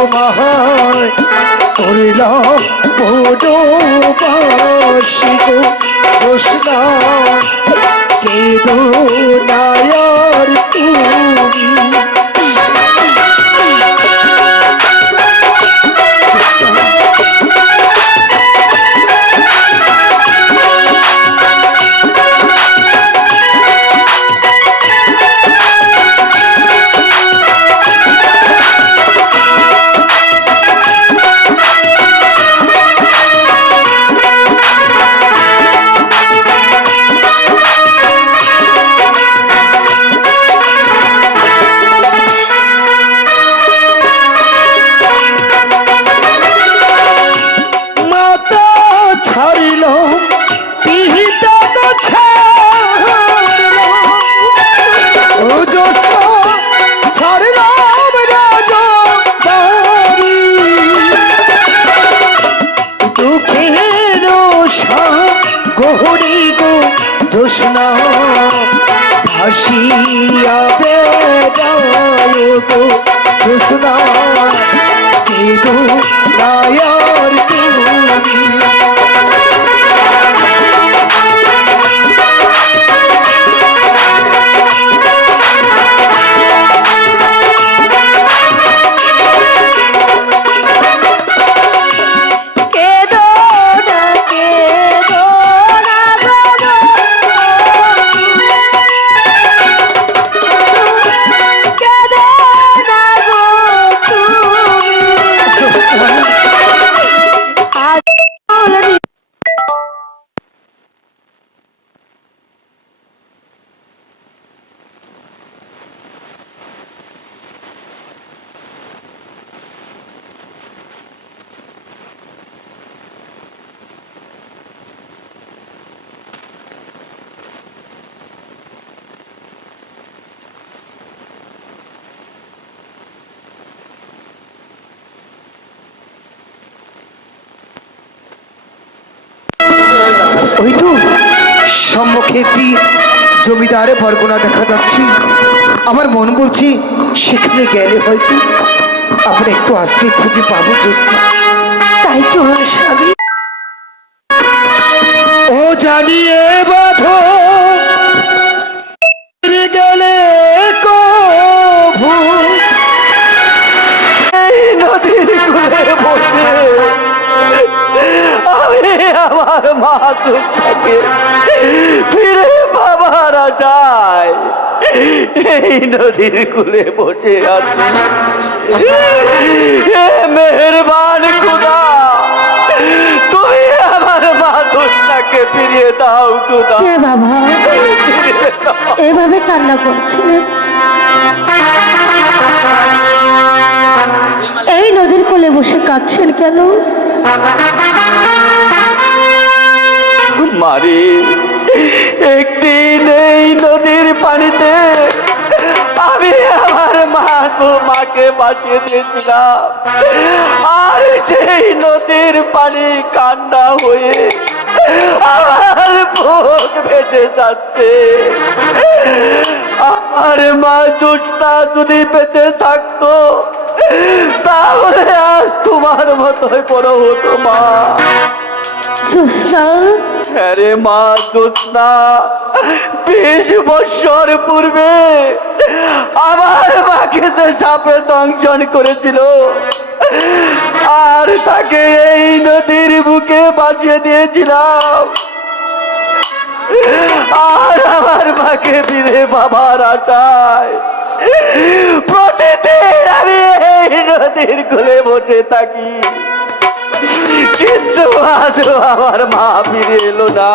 তোমায় করলাম বনবাসী গো জোৎস্না কেঁদো না আর তুমি। জোৎস্না ভাসিয়া বেড়ায় গো জোৎস্না কেঁদো না আর তুমি। ওই তো সম্মুখে একটি জমিদারের বরগুনা দেখা যাচ্ছে। আমার মন বলছি সেখানে গেলে হয়তো আমরা একটু আসতে খুঁজে পাবো জোৎস্না। তাই চলুন স্বামী। ও জানিয়ে বাঁধো গেলে কভু নদীর কূলে বসে আমি আমার মা দুঃখকে ফিরে পাবার আশায় এই নদীর কূলে বসে আছি। মেহেরবান খুদা, তুমি আমার মা দুঃখকে ফিরিয়ে দাও খুদা। বাবা এভাবে কান্না করছে, এই নদীর কোলে বসে কাঁদছেন কেন? মারি একদিন এই নদীর পানিতে আমি আমার মাকে বাঁচিয়ে দিয়েছিলাম, আর সেই নদীর পানি কান্না হয়ে আমার বুক ভেসে যাচ্ছে। আমার মা জোৎস্না যদি বেঁচে থাকতো তাহলে আজ তোমার মতোই বড় হতো মা। জোৎস্না, আরে মা জোৎস্না 20 বছর পূর্বে আমার মাকে যে সাপে দংশন করেছিল, আর তাকে এই নদীর বুকে বাঁচিয়ে দিয়েছিলাম, আর আমার মাকে ফিরে বাবার আশায় প্রতিদিন আমি এই নদীর কূলে বসে থাকি, কিন্তু আজও আমার মা ফিরে এলো না।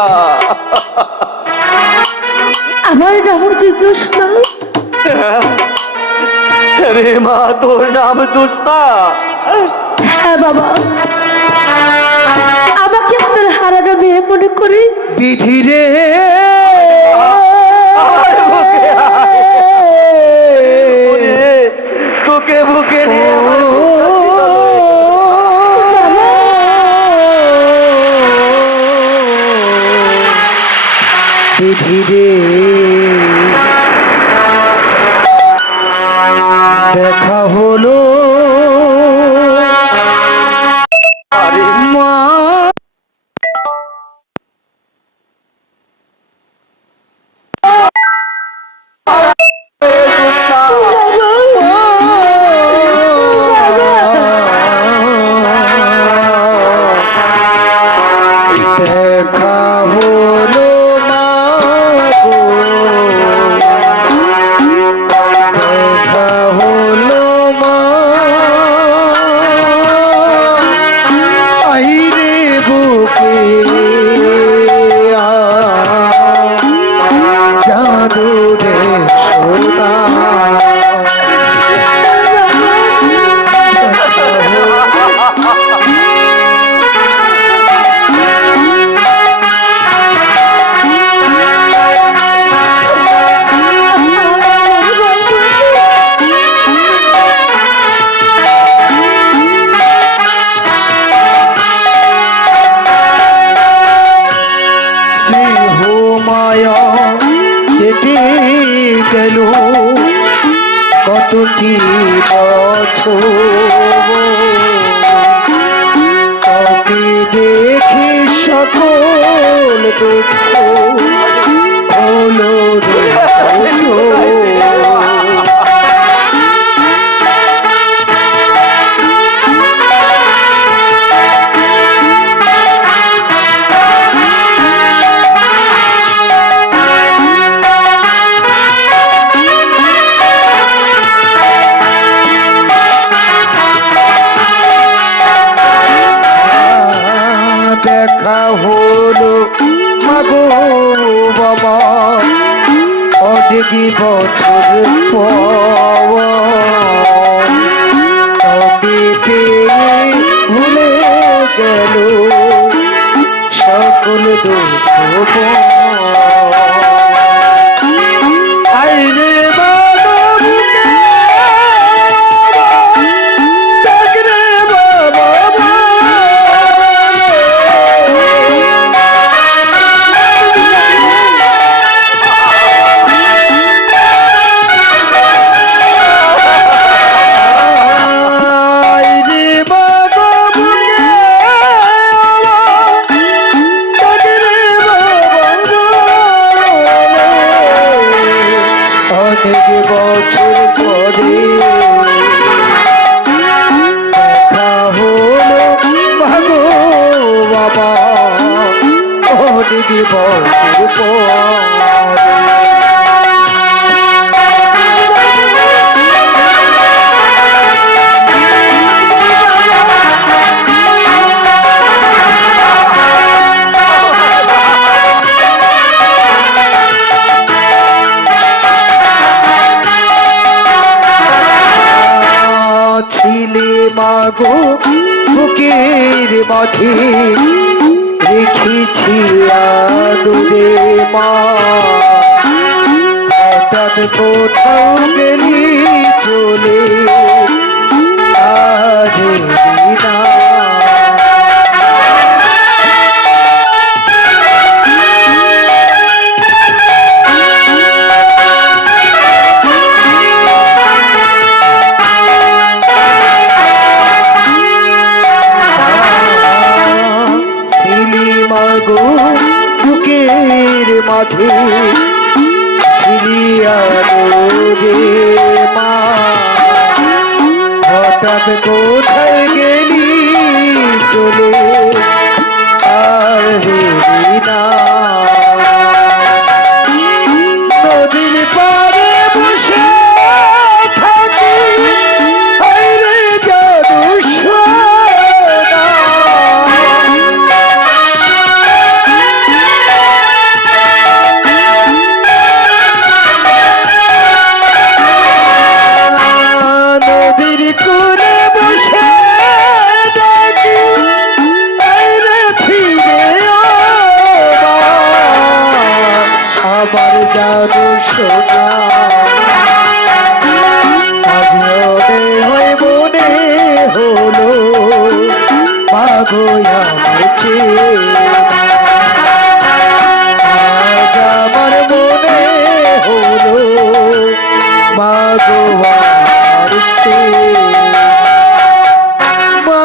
আমার নাম হচ্ছে জোৎস্না। রে মা, তোর নাম জোৎস্না? হ্যাঁ বাবা, আমাকে আপনার হারানো মেয়ে মনে করে বিধি রে তোকে বুকে নিয়ে বিধি রে দেখা হলো কতটি বছর তোকে দেখে সকল দুঃখ হলো রে অঝোর। দেখা হলো মাগো বাবা অনেক বছর পর তোকে পেয়ে ভুলে গেল সকল দুঃখ আইরে বাবা বুকে ডাকরে বাবা বছর পরে দেখা হলো ভাগো বাবা অনেক বছর পরে। ছিলে মাগো বুকের মাঝে রেখেছি আদরে মা হঠাৎ কোথাও গেলি চলে আরে না মাগো বুকের মাঝে ছিলিয়া রে মা হঠাৎ কোথায় গেলি চলে আর রে না নদীর পাড়ে বসে থাকি হায়রে জাদু সোনা নদীর কোলে বসে দেখি আইরে ফিরে আবার জানো সোনা আজ মনে হয় মনে হলো মাগো আমার চেয়ে আজ আমার মনে হলো মাগো আমার চেয়ে মা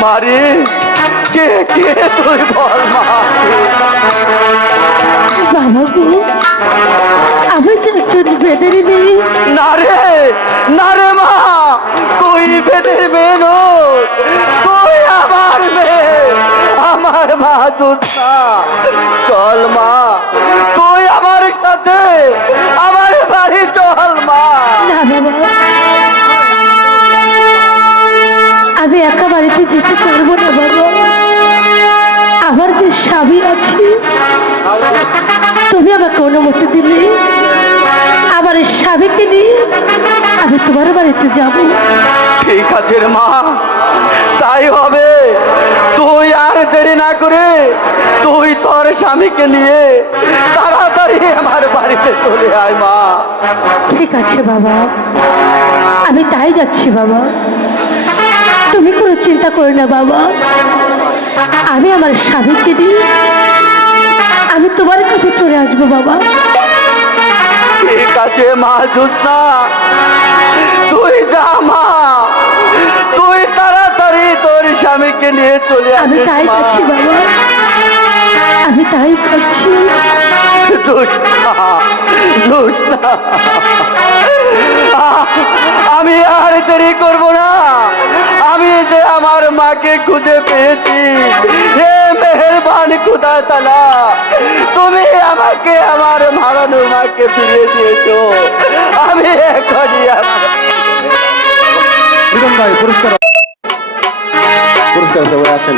মারে কে কে তুই বল মা বাবা গো আমি যে একজন বেদের মেয়ে না রে মা তুই বেদের মেয়ে নয়, তুই আমার মেয়ে, আমার মা জোৎস্না। চল মা তুই আমার সাথে আমার বাড়ি চল মা। আমি যেতে পারবো না বাবা। আমার যে স্বামী আছে, তুমি আমাকে অনুমতি দিলে আমার এই স্বামীকে নিয়ে আমি তোমার বাড়িতে যাব। ঠিক আছে রে মা, তাই হবে। তুই আর দেরি না করে তুই তোর স্বামীকে নিয়ে তাড়াতাড়ি আমার বাড়িতে চলে আয় মা। ঠিক আছে বাবা, আমি তাই যাচ্ছি বাবা। তুমি কোনো চিন্তা করো না বাবা, আমি আমার স্বামীকে নিয়ে আমি তোমার কাছে চলে আসবো বাবা। ঠিক আছে মা জোৎস্না, তুই যা মা, তুই তাড়াতাড়ি তোর স্বামীকে নিয়ে চলে আমি আসিস তাই মা। যাচ্ছি বাবা, আমি তাই যাচ্ছি। জোৎস্না, জোৎস্না, আমি আর দেরি করব না। আমি যে আমার মাকে খুঁজে পেয়েছি, হে মেহেরবান খুদা তাআলা, তুমি আমাকে আমার হারানো মাকে ফিরিয়ে দিয়েছো। আমি এখনই আমার ভাই পুরস্কার পুরস্কার দেবো আসেন।